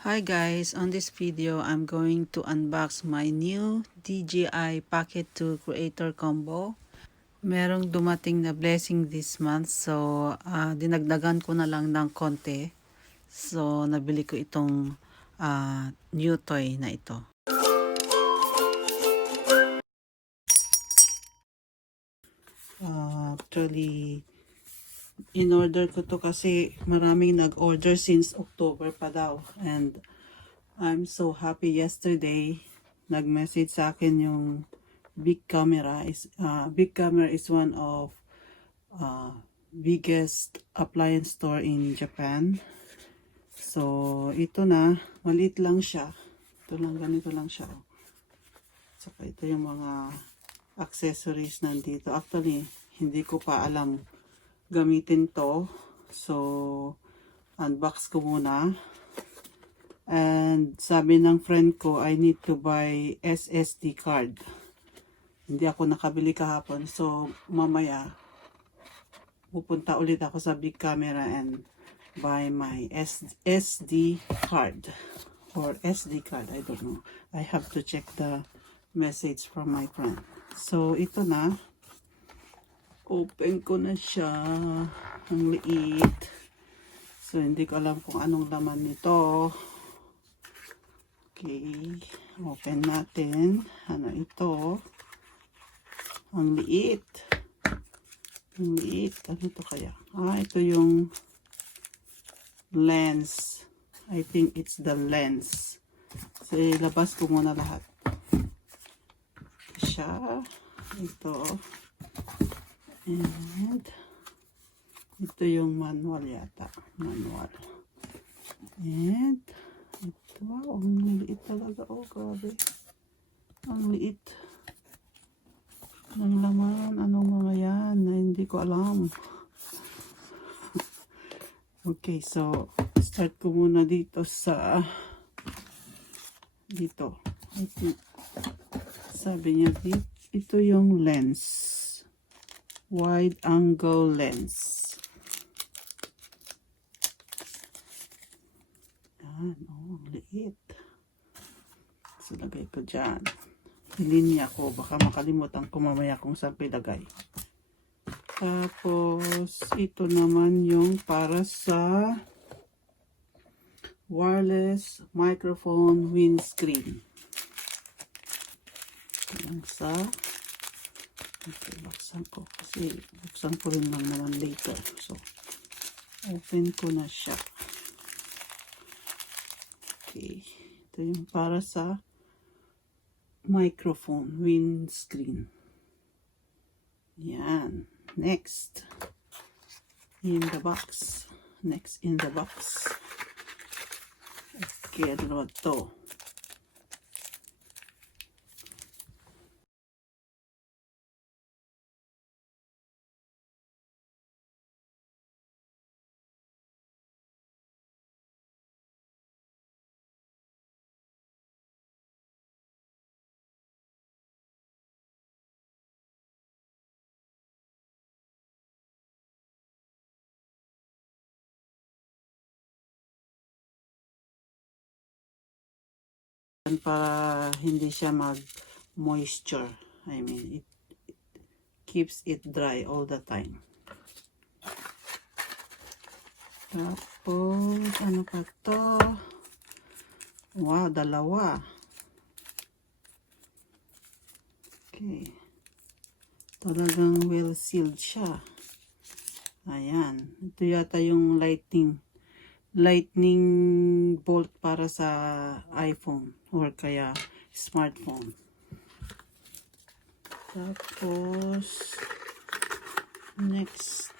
Hi guys, on this video I'm going to unbox my new DJI Pocket 2 Creator Combo. Merong dumating na blessing this month, so dinagdagan ko na lang ng konti. So nabili ko itong new toy na ito. Actually, in-order ko to kasi maraming nag-order since October pa daw. And I'm so happy yesterday. Nag-message sa akin yung Big Camera is one of biggest appliance store in Japan. So ito na, maliit lang siya. Ito lang, ganito lang siya. Saka ito yung mga accessories nandito. Actually, hindi ko pa alam gamitin to. So unbox ko muna. And sabi ng friend ko, I need to buy SSD card. Hindi ako nakabili kahapon. So, mamaya, pupunta ulit ako sa Big Camera and buy my SD card. Or SD card, I don't know. I have to check the message from my friend. So, ito na. Open ko na siya. Ang liit. So, hindi ko alam kung anong laman nito. Okay, open natin. Ano ito? Ang liit. Ang liit. Ano ito kaya? Ito yung lens. I think it's the lens. So, ilabas ko muna lahat. Siya. Ito. And ito yung manual yata. Manual. And wow, ang liit talaga. Oh, grabe. Ang liit. Ang laman. Anong mga yan na hindi ko alam. Okay, so start ko muna dito sa dito. I think sabi niya dito, ito yung lens. Wide angle lens. Yan, oh, liit. So, lagay ko dyan. Ilinya ko. Baka makalimutan ko mamaya kung saan pilagay. Tapos, ito naman yung para sa wireless microphone windscreen. Yan sa okay, buksan ko. Kasi, buksan ko rin lang naman later. So, open ko na siya. Okay. Ito yung para sa microphone windscreen. Yan. Next. In the box. Next in the box. Okay, ano ito? Para hindi siya mag-moisture. I mean, it keeps it dry all the time. Tapos, ano pa to? Wow, dalawa. Okay. Talagang well sealed siya. Ayan. Ito yata yung lightning bolt para sa iPhone or kaya smartphone. Tapos next,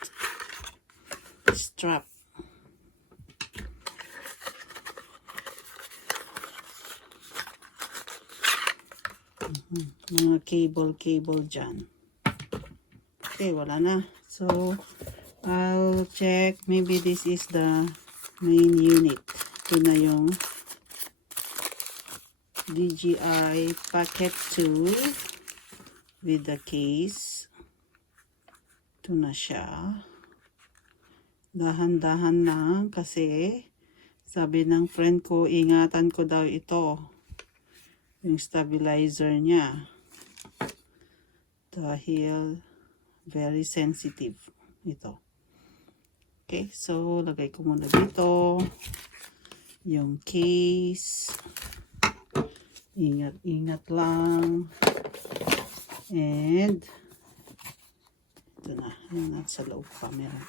strap. Mga cable dyan. Okay, wala na. So, I'll check. Maybe this is the main unit. Ito na yung DJI Pocket 2 with the case. Ito na siya. Dahan-dahan lang kasi Sabi ng friend ko, ingatan ko daw ito. Yung stabilizer niya. Dahil very sensitive ito. Okay, so lagay ko muna dito yung case. Ingat lang. And ito na, yung nasa loob pa meron.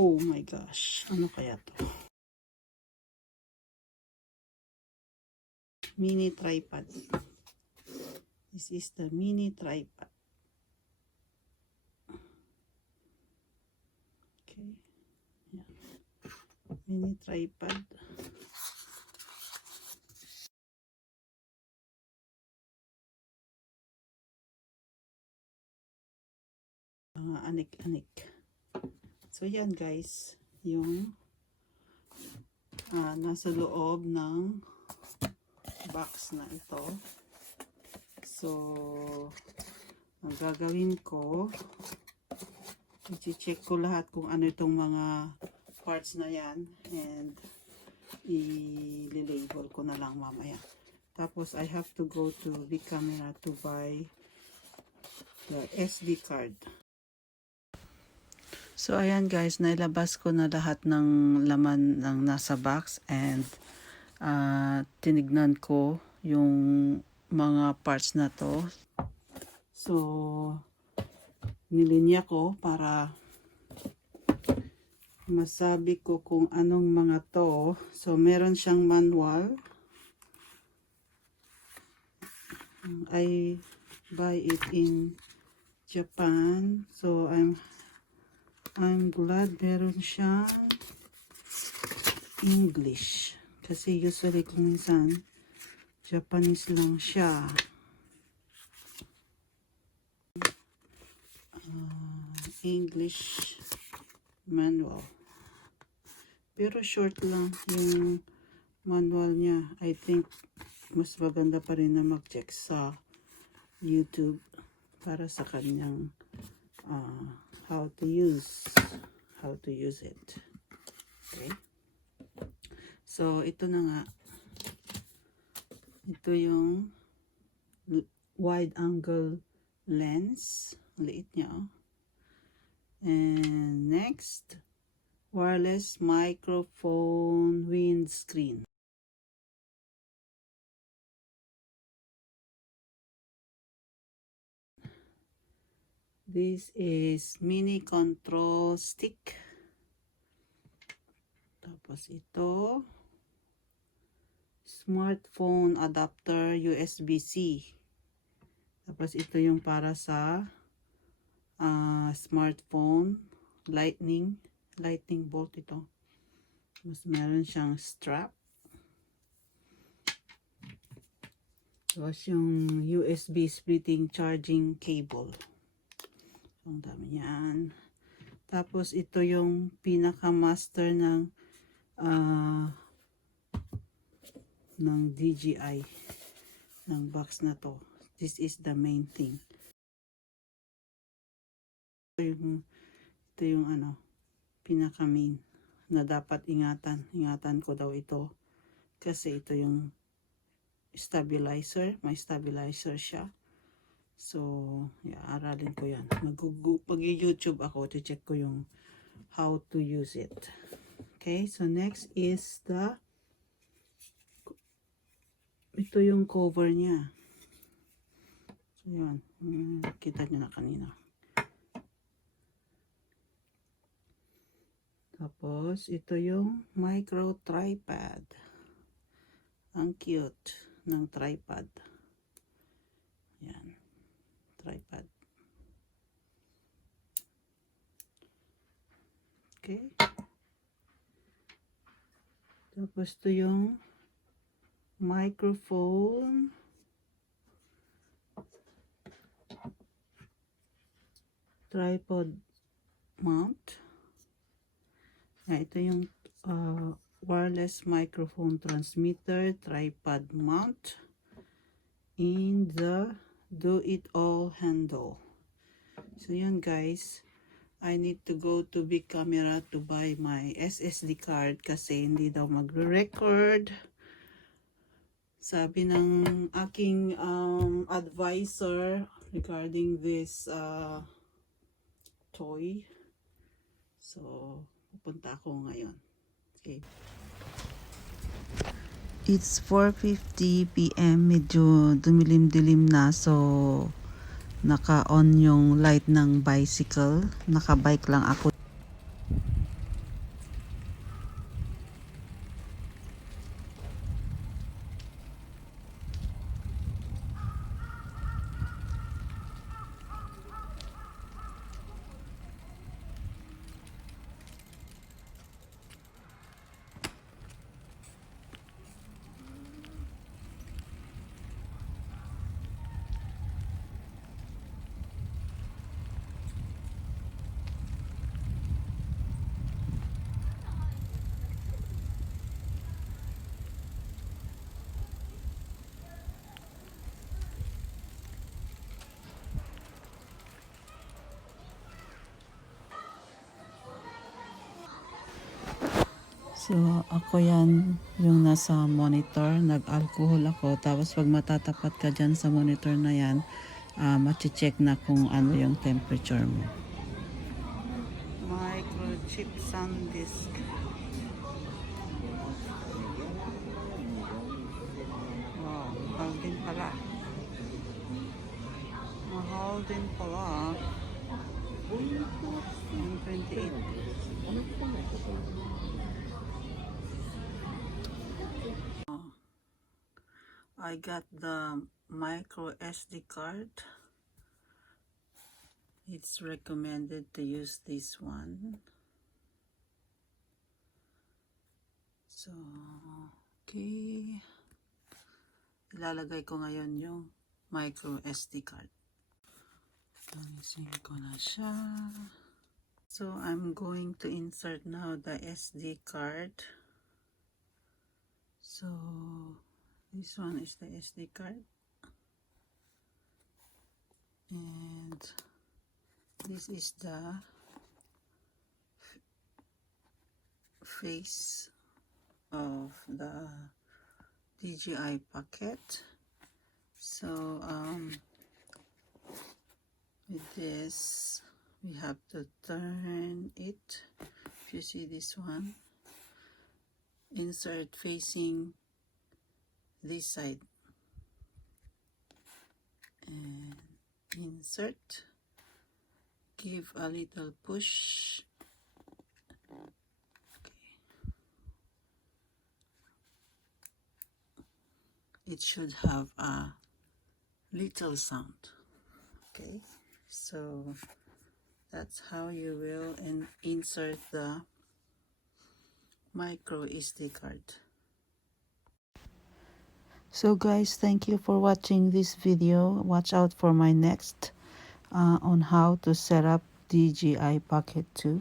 Oh my gosh, ano kaya to? Mini tripod. This is the mini tripod. Okay. Yeah. Mini tripod. Mga anik-anik. So yan guys, yung nasa loob ng box na ito. So ang gagawin ko, i-check ko lahat kung ano itong mga parts na yan and i-label ko na lang mamaya. Tapos I have to go to big camera to buy the SD card. So ayan guys, nailabas ko na lahat ng laman ng nasa box and tinignan ko yung mga parts na to. So nilinya ko para masabi ko kung anong mga to. So meron siyang manual. I buy it in Japan. So I'm glad meron siyang English. Kasi usually kung minsan Japanese lang siya. English manual. Pero short lang yung manual niya. I think mas maganda pa rin na mag-check sa YouTube para sa kanyang how to use it. Okay. So ito na nga. Ito yung wide angle lens. Liit niya, oh. And next, wireless microphone windscreen. This is mini control stick. Tapos ito, smartphone adapter USB-C. Tapos ito yung para sa smartphone lightning bolt ito. Tapos meron siyang strap. Tapos yung USB splitting charging cable. Ang dami yan. Tapos ito yung pinaka-master ng DJI ng box na to. This is the main thing. Ito yung pinaka-main na dapat ingatan ko daw ito kasi ito yung stabilizer, may stabilizer siya. So, aralin ko yan. Mag-YouTube ako, check ko yung how to use it. Okay, so next is ito yung cover niya. So, yan. Kita nyo na kanina. Tapos, ito yung micro tripod. Ang cute ng tripod. Yan. Tripod. Okay. Tapos ito yung microphone. Tripod mount. Ito yung wireless microphone transmitter, tripod mount, in the do-it-all handle. So yan guys, I need to go to Big Camera to buy my SSD card kasi hindi daw magre-record. Sabi ng aking advisor regarding this toy. So, pupunta ako ngayon. Okay. It's 4:50 PM. Medyo dumilim-dilim na. So, naka-on yung light ng bicycle. Naka-bike lang ako. So, ako yan, yung nasa monitor, nag-alcohol ako. Tapos, pag matatapat ka dyan sa monitor na yan, machi-check na kung ano yung temperature mo. Microchip sound disk. Wow, mahal din pala. Mahal din pala. 128. I got the micro SD card. It's recommended to use this one. So, okay. Ilalagay ko ngayon yung micro SD card. Alisin ko na siya. So, I'm going to insert now the SD card. So, this one is the SD card. And this is the face of the DJI packet. So, with this, we have to turn it. If you see this one, insert facing this side and insert, give a little push. Okay. It should have a little sound. Okay, so that's how you will insert the micro SD card. So guys, thank you for watching this video. Watch out for my next on how to set up DJI Pocket 2.